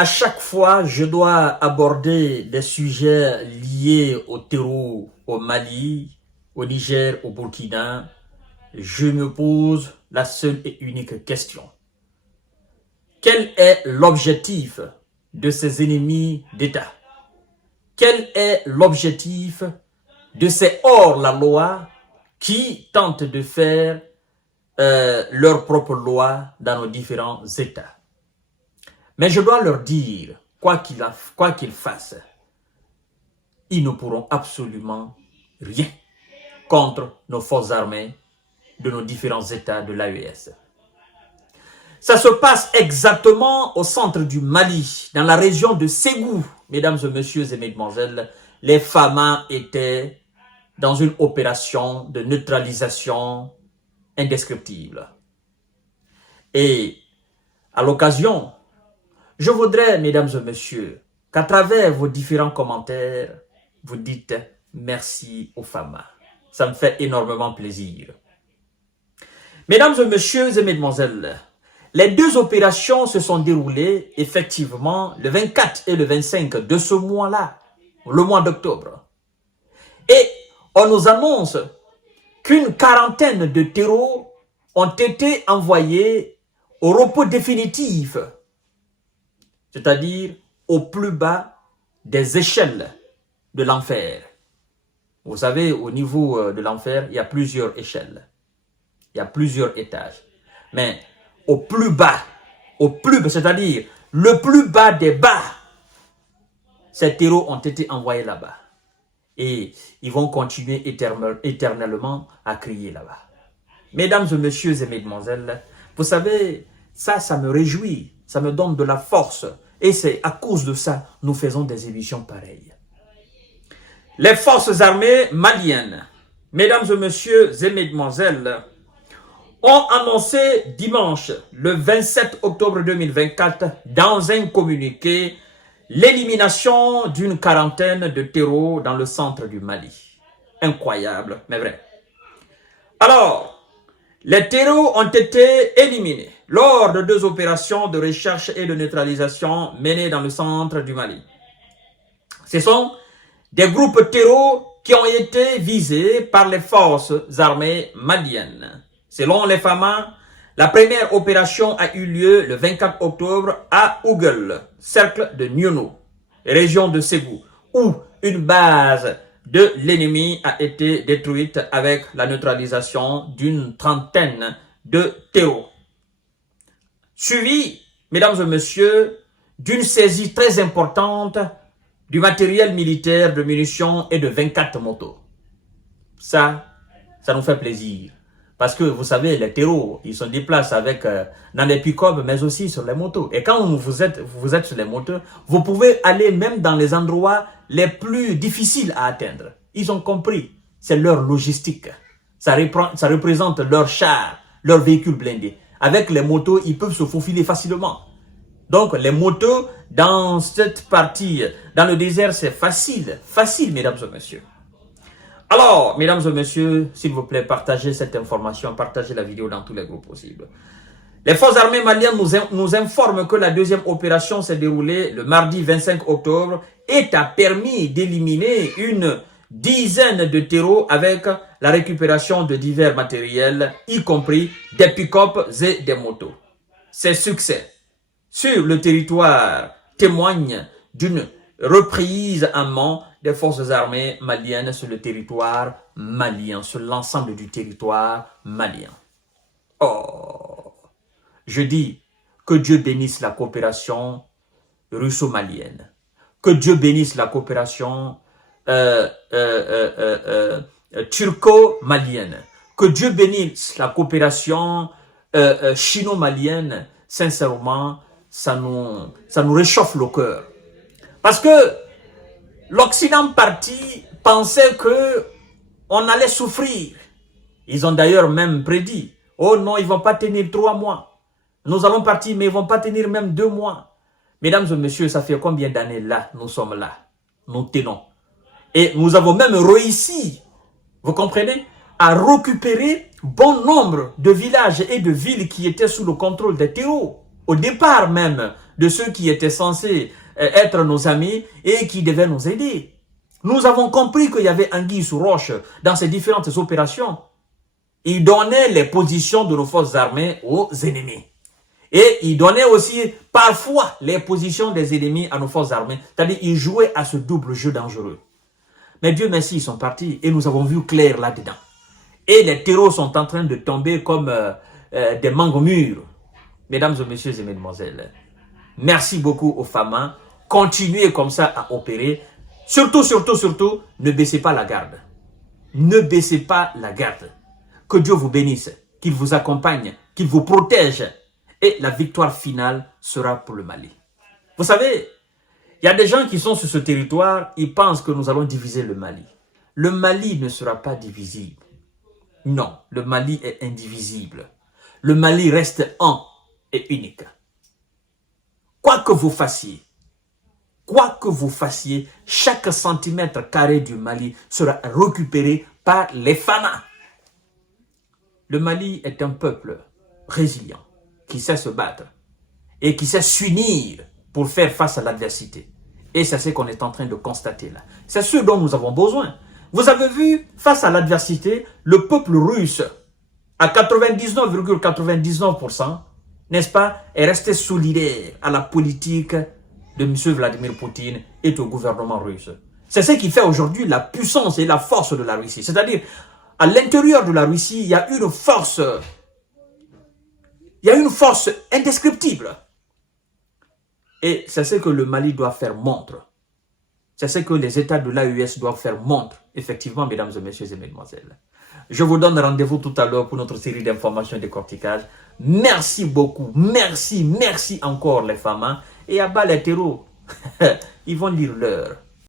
À chaque fois, je dois aborder des sujets liés au terreau au Mali, au Niger, au Burkina. Je me pose la seule et unique question. Quel est l'objectif de ces ennemis d'État? Quel est l'objectif de ces hors-la-loi qui tentent de faire leur propre loi dans nos différents États? Mais je dois leur dire, quoi qu'ils fassent, ils ne pourront absolument rien contre nos forces armées de nos différents États de l'AES. Ça se passe exactement au centre du Mali, dans la région de Ségou. Mesdames et messieurs et mesdemoiselles, les FAMA étaient dans une opération de neutralisation indescriptible. Et à l'occasion, je voudrais, mesdames et messieurs, qu'à travers vos différents commentaires, vous dites merci aux FAMA. Ça me fait énormément plaisir. Mesdames et messieurs et mesdemoiselles, les deux opérations se sont déroulées effectivement le 24 et le 25 de ce mois-là, le mois d'octobre. Et on nous annonce qu'une quarantaine de terreaux ont été envoyés au repos définitif, c'est-à-dire au plus bas des échelles de l'enfer. Vous savez, au niveau de l'enfer, il y a plusieurs échelles. Il y a plusieurs étages. Mais au plus bas, c'est-à-dire le plus bas des bas, ces terreaux ont été envoyés là-bas. Et ils vont continuer éternellement à crier là-bas. Mesdames et messieurs et mesdemoiselles, vous savez, ça me réjouit, ça me donne de la force. Et c'est à cause de ça, nous faisons des émissions pareilles. Les forces armées maliennes, mesdames et messieurs et mesdemoiselles, ont annoncé dimanche, le 27 octobre 2024, dans un communiqué, l'élimination d'une quarantaine de terreaux dans le centre du Mali. Incroyable, mais vrai. Alors, les terreaux ont été éliminés lors de deux opérations de recherche et de neutralisation menées dans le centre du Mali. Ce sont des groupes terreaux qui ont été visés par les forces armées maliennes. Selon les FAMA, la première opération a eu lieu le 24 octobre à Ouguel, cercle de Niono, région de Ségou, où une base de l'ennemi a été détruite avec la neutralisation d'une trentaine de terreaux. Suivi, mesdames et messieurs, d'une saisie très importante du matériel militaire, de munitions et de 24 motos. Ça nous fait plaisir. Parce que vous savez, les terreaux, ils se déplacent avec, dans les pick-up, mais aussi sur les motos. Et quand vous êtes sur les motos, vous pouvez aller même dans les endroits les plus difficiles à atteindre. Ils ont compris. C'est leur logistique. Ça représente leur char, leur véhicule blindé. Avec les motos, ils peuvent se faufiler facilement. Donc, les motos, dans cette partie, dans le désert, c'est facile. Facile, mesdames et messieurs. Alors, mesdames et messieurs, s'il vous plaît, partagez cette information, partagez la vidéo dans tous les groupes possibles. Les forces armées maliennes nous informent que la deuxième opération s'est déroulée le mardi 25 octobre et a permis d'éliminer une dizaine de terreaux avec la récupération de divers matériels, y compris des pick-up et des motos. Ces succès sur le territoire témoignent d'une reprise en main des forces armées maliennes sur le territoire malien, sur l'ensemble du territoire malien. Oh, je dis que Dieu bénisse la coopération russo-malienne, que Dieu bénisse la coopération turco-malienne, que Dieu bénisse la coopération chino-malienne. Sincèrement, ça nous réchauffe le cœur. Parce que l'Occident parti pensait que on allait souffrir. Ils ont d'ailleurs même prédit, oh non, ils ne vont pas tenir 3 mois. Nous allons partir, mais ils ne vont pas tenir même 2 mois. Mesdames et messieurs, ça fait combien d'années là, nous sommes là, nous tenons. Et nous avons même réussi, vous comprenez, à récupérer bon nombre de villages et de villes qui étaient sous le contrôle des terreaux. Au départ même de ceux qui étaient censés être nos amis et qui devaient nous aider. Nous avons compris qu'il y avait anguille sous roche dans ces différentes opérations. Ils donnaient les positions de nos forces armées aux ennemis. Et ils donnaient aussi parfois les positions des ennemis à nos forces armées. C'est-à-dire qu'ils jouaient à ce double jeu dangereux. Mais Dieu merci, ils sont partis et nous avons vu clair là-dedans. Et les terreaux sont en train de tomber comme des mangues mûres. Mesdames et messieurs et mesdemoiselles, merci beaucoup aux femmes. Continuez comme ça à opérer. Surtout, ne baissez pas la garde. Ne baissez pas la garde. Que Dieu vous bénisse, qu'il vous accompagne, qu'il vous protège. Et la victoire finale sera pour le Mali. Vous savez, il y a des gens qui sont sur ce territoire, ils pensent que nous allons diviser le Mali. Le Mali ne sera pas divisible. Non, le Mali est indivisible. Le Mali reste un et unique. Quoi que vous fassiez, chaque centimètre carré du Mali sera récupéré par les Fana. Le Mali est un peuple résilient, qui sait se battre et qui sait s'unir pour faire face à l'adversité. Et c'est ce qu'on est en train de constater là. C'est ce dont nous avons besoin. Vous avez vu, face à l'adversité, le peuple russe, à 99,99%, n'est-ce pas, est resté solidaire à la politique de M. Vladimir Poutine et au gouvernement russe. C'est ce qui fait aujourd'hui la puissance et la force de la Russie. C'est-à-dire, à l'intérieur de la Russie, il y a une force indescriptible. Et c'est ce que le Mali doit faire montre. C'est ce que les États de l'AES doivent faire montre, effectivement, mesdames et messieurs et mesdemoiselles. Je vous donne rendez-vous tout à l'heure pour notre série d'informations et de cortiquage. Merci beaucoup. Merci encore les femmes. Et à bas les terreaux. Ils vont lire l'heure.